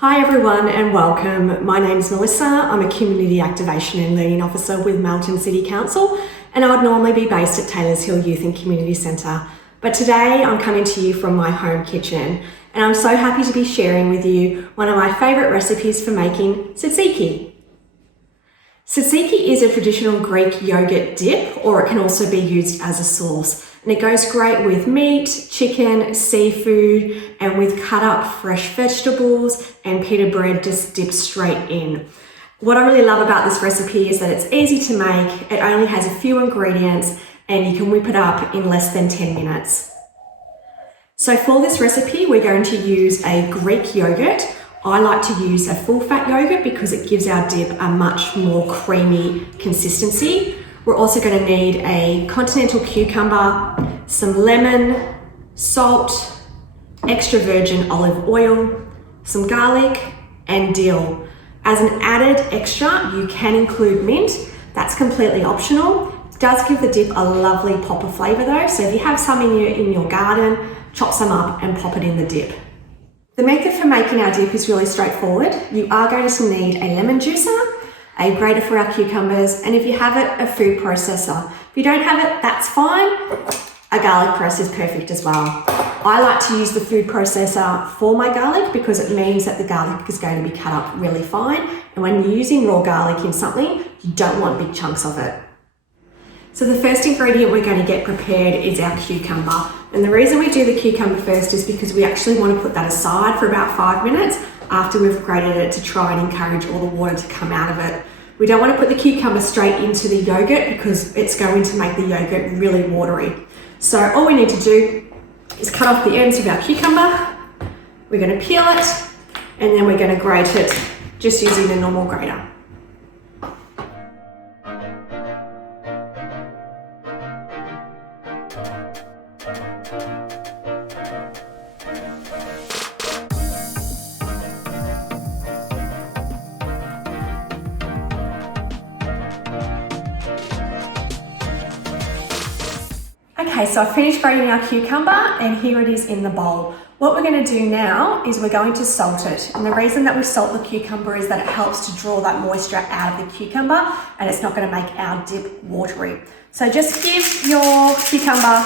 Hi everyone and welcome. My name's Melissa. I'm a Community Activation and Learning Officer with Melton City Council, and I would normally be based at Taylors Hill Youth and Community Centre. But today I'm coming to you from my home kitchen, and I'm so happy to be sharing with you one of my favourite recipes for making tzatziki. Tzatziki is a traditional Greek yogurt dip, or it can also be used as a sauce. And it goes great with meat, chicken, seafood, and with cut up fresh vegetables and pita bread just dipped straight in. What I really love about this recipe is that it's easy to make, it only has a few ingredients, and you can whip it up in less than 10 minutes. So for this recipe, we're going to use a Greek yogurt. I like to use a full fat yogurt because it gives our dip a much more creamy consistency. We're also going to need a continental cucumber, some lemon, salt, extra virgin olive oil, some garlic and dill. As an added extra, you can include mint. That's completely optional. It does give the dip a lovely pop of flavour though, so if you have some in your garden, chop some up and pop it in the dip. The method for making our dip is really straightforward. You are going to need a lemon juicer, a grater for our cucumbers, and if you have it, a food processor. If you don't have it, that's fine. A garlic press is perfect as well. I like to use the food processor for my garlic because it means that the garlic is going to be cut up really fine. And when you're using raw garlic in something, you don't want big chunks of it. So the first ingredient we're going to get prepared is our cucumber. And the reason we do the cucumber first is because we actually want to put that aside for about 5 minutes after we've grated it to try and encourage all the water to come out of it. We don't want to put the cucumber straight into the yogurt because it's going to make the yogurt really watery. So all we need to do is cut off the ends of our cucumber. We're going to peel it and then we're going to grate it just using the normal grater. Okay, so I've finished grating our cucumber and here it is in the bowl. What we're going to do now is we're going to salt it. And the reason that we salt the cucumber is that it helps to draw that moisture out of the cucumber and it's not going to make our dip watery. So just give your cucumber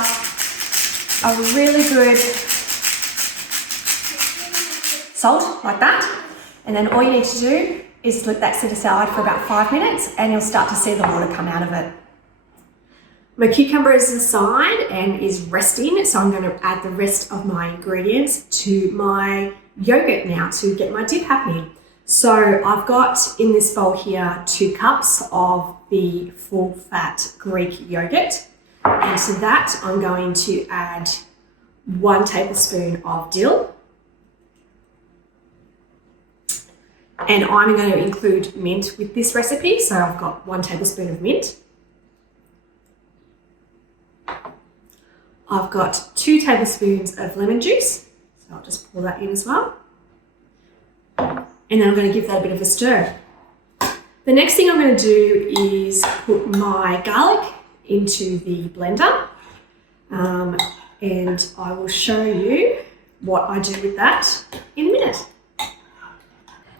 a really good salt like that. And then all you need to do is let that sit aside for about 5 minutes and you'll start to see the water come out of it. My cucumber is aside and is resting, so I'm going to add the rest of my ingredients to my yogurt now to get my dip happening. So I've got in this bowl here 2 cups of the full fat Greek yogurt, and to that I'm going to add 1 tablespoon of dill, and I'm going to include mint with this recipe, so I've got 1 tablespoon of mint. I've got 2 tablespoons of lemon juice, so I'll just pour that in as well. And then I'm going to give that a bit of a stir. The next thing I'm going to do is put my garlic into the blender, and I will show you what I do with that in a minute.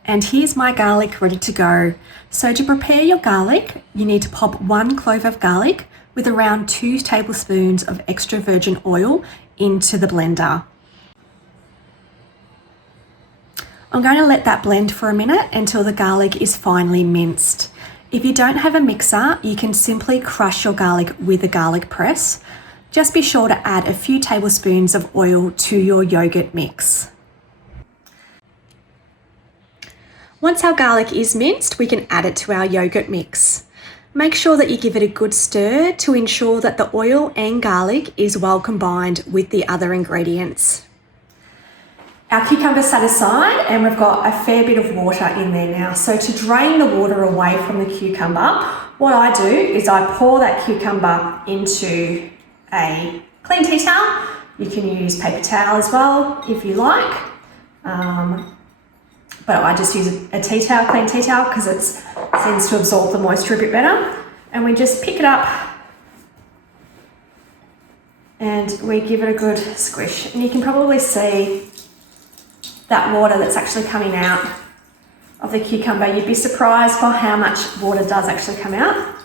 And here's my garlic ready to go. So to prepare your garlic, you need to pop 1 clove of garlic with around 2 tablespoons of extra virgin oil into the blender. I'm going to let that blend for a minute until the garlic is finely minced. If you don't have a mixer, you can simply crush your garlic with a garlic press. Just be sure to add a few tablespoons of oil to your yogurt mix. Once our garlic is minced, we can add it to our yogurt mix. Make sure that you give it a good stir to ensure that the oil and garlic is well combined with the other ingredients. Our cucumber's set aside and we've got a fair bit of water in there now. So to drain the water away from the cucumber, what I do is I pour that cucumber into a clean tea towel. You can use paper towel as well if you like. But I just use a tea towel, clean tea towel, because it seems to absorb the moisture a bit better. And we just pick it up and we give it a good squish. And you can probably see that water that's actually coming out of the cucumber. You'd be surprised by how much water does actually come out.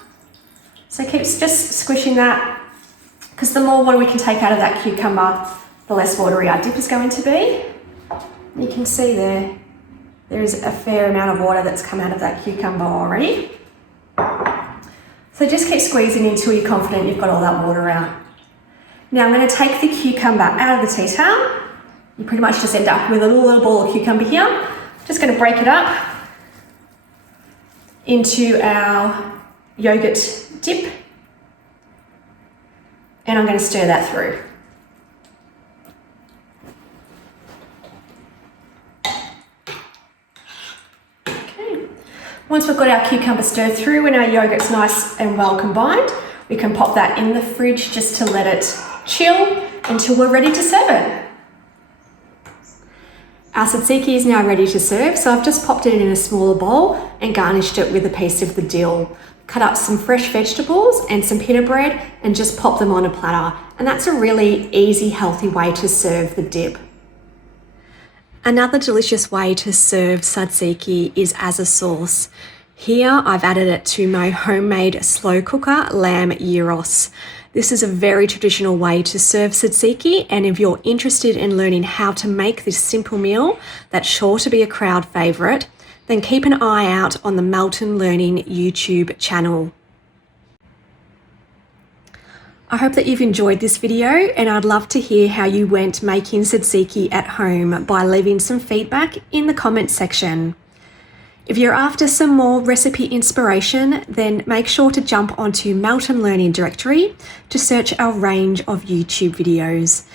So keep just squishing that, because the more water we can take out of that cucumber, the less watery our dip is going to be. You can see there is a fair amount of water that's come out of that cucumber already. So just keep squeezing until you're confident you've got all that water out. Now I'm going to take the cucumber out of the tea towel. You pretty much just end up with a little ball of cucumber here. Just going to break it up into our yogurt dip, and I'm going to stir that through. Okay. Once we've got our cucumber stirred through and our yogurt's nice and well combined, we can pop that in the fridge just to let it chill until we're ready to serve it. Our tzatziki is now ready to serve, so I've just popped it in a smaller bowl and garnished it with a piece of the dill. Cut up some fresh vegetables and some pita bread and just pop them on a platter. And that's a really easy, healthy way to serve the dip. Another delicious way to serve tzatziki is as a sauce. Here I've added it to my homemade slow cooker lamb gyros. This is a very traditional way to serve tzatziki, and if you're interested in learning how to make this simple meal that's sure to be a crowd favourite, then keep an eye out on the Melton Learning YouTube channel. I hope that you've enjoyed this video, and I'd love to hear how you went making tzatziki at home by leaving some feedback in the comments section. If you're after some more recipe inspiration, then make sure to jump onto Melton Learning directory to search our range of YouTube videos.